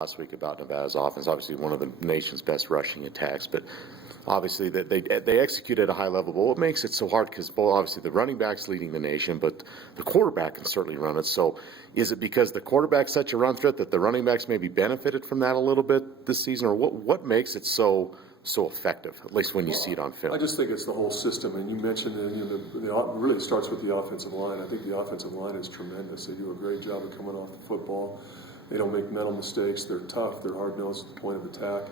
last week about Nevada's offense. Obviously, one of the nation's best rushing attacks, but obviously that they execute at a high level. But what makes it so hard? Because obviously the running back's leading the nation, but the quarterback can certainly run it. So, is it because the quarterback's such a run threat that the running backs maybe benefited from that a little bit this season, or what makes it so effective? At least when you see it on film. I just think it's the whole system, and you mentioned that really it starts with the offensive line. I think the offensive line is tremendous. They do a great job of coming off the football. They don't make mental mistakes. They're tough. They're hard-nosed at the point of attack.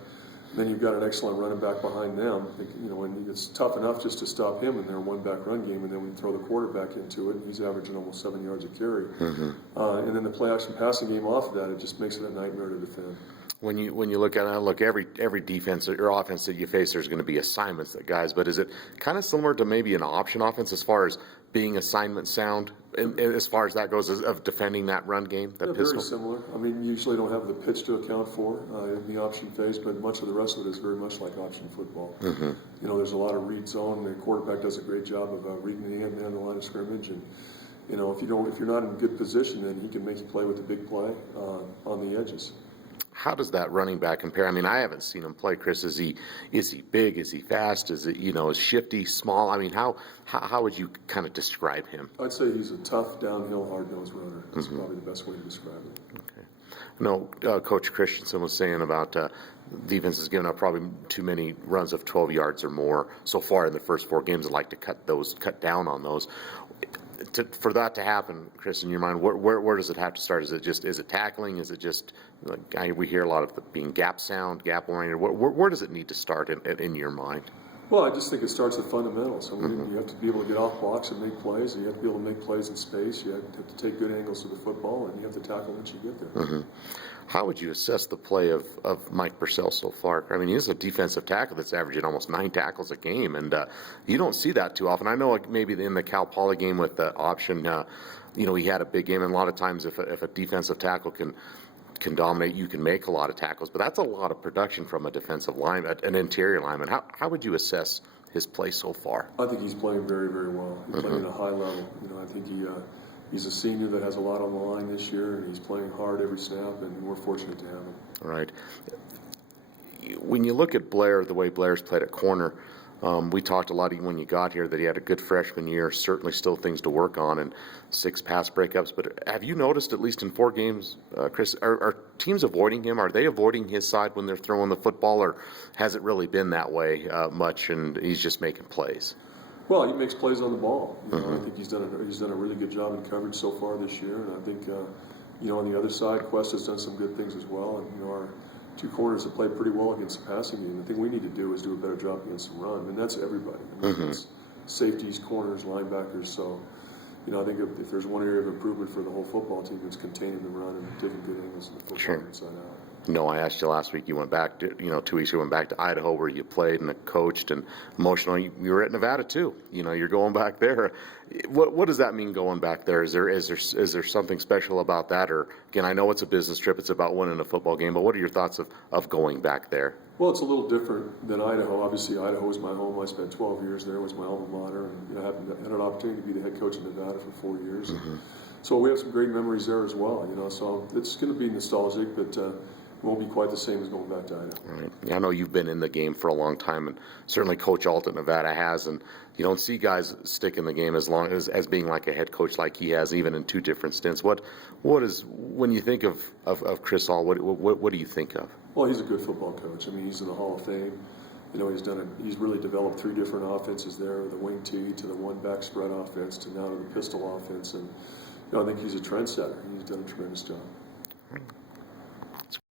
And then you've got an excellent running back behind them. And it's tough enough just to stop him in their one-back run game, and then we throw the quarterback into it, and he's averaging almost 7 yards a carry. And then the play-action passing game off of that, it just makes it a nightmare to defend. When you look at it, every defense or offense that you face, there's going to be assignments that guys. But is it kind of similar to maybe an option offense as far as being assignment sound, and as far as that goes, of defending that run game, that pistol? Very similar. I mean, you usually don't have the pitch to account for in the option phase, but much of the rest of it is very much like option football. There's a lot of read zone. The quarterback does a great job of reading the end man, the line of scrimmage, and if you're not in good position, then he can make you play with the big play on the edges. How does that running back compare? I mean, I haven't seen him play, Chris. Is he big? Is he fast? Is it is shifty, small? I mean, how would you kind of describe him? I'd say he's a tough, downhill, hard-nosed runner. That's probably the best way to describe it. Okay. Coach Christensen was saying about defense has given up probably too many runs of 12 yards or more so far in the first 4 games. I'd like to cut down on those. For that to happen, Chris, in your mind, where does it have to start? Is it tackling? Is it just we hear a lot of being gap sound, gap oriented? Where does it need to start in your mind? Well, I just think it starts with fundamentals. I mean, you have to be able to get off blocks and make plays. You have to be able to make plays in space. You have to take good angles to the football, and you have to tackle once you get there. How would you assess the play of Mike Purcell so far? I mean, he's a defensive tackle that's averaging almost 9 tackles a game, and you don't see that too often. I know maybe in the Cal Poly game with the option, he had a big game, and a lot of times if a defensive tackle can dominate, you can make a lot of tackles, but that's a lot of production from a defensive lineman, an interior lineman. How would you assess his play so far? I think he's playing very, very well. He's playing at a high level. I think he's a senior that has a lot on the line this year, and he's playing hard every snap, and we're fortunate to have him. Right. When you look at Blair, the way Blair's played at corner, we talked a lot even when you got here that he had a good freshman year, certainly still things to work on, and 6 pass breakups. But have you noticed, at least in 4 games, Chris, are teams avoiding him? Are they avoiding his side when they're throwing the football, or has it really been that way much, and he's just making plays? Well, he makes plays on the ball. I think he's done a really good job in coverage so far this year, and I think on the other side, Quest has done some good things as well, and our 2 corners have played pretty well against the passing game. The thing we need to do is do a better job against the run, and that's everybody. It's safeties, corners, linebackers. So, I think if there's one area of improvement for the whole football team, it's containing the run and taking good angles in the football inside out. No, I asked you last week. You went back to, 2 weeks ago, went back to Idaho where you played and coached and emotional. You were at Nevada too. You're going back there. What does that mean going back there? Is there something special about that? Or again, I know it's a business trip. It's about winning a football game. But what are your thoughts of going back there? Well, it's a little different than Idaho. Obviously, Idaho was my home. I spent 12 years there. It was my alma mater, and I had an opportunity to be the head coach in Nevada for 4 years. So we have some great memories there as well. So it's going to be nostalgic, but it won't be quite the same as going back to Idaho. Right. I know you've been in the game for a long time, and certainly Coach Alt at Nevada has, and you don't see guys stick in the game as long as being like a head coach like he has, even in 2 different stints. What is, when you think of Chris Alt, what do you think of? Well, he's a good football coach. I mean, he's in the Hall of Fame. He's really developed 3 different offenses there, the wing tee to the one-back spread offense to now to the pistol offense, and I think he's a trendsetter. He's done a tremendous job.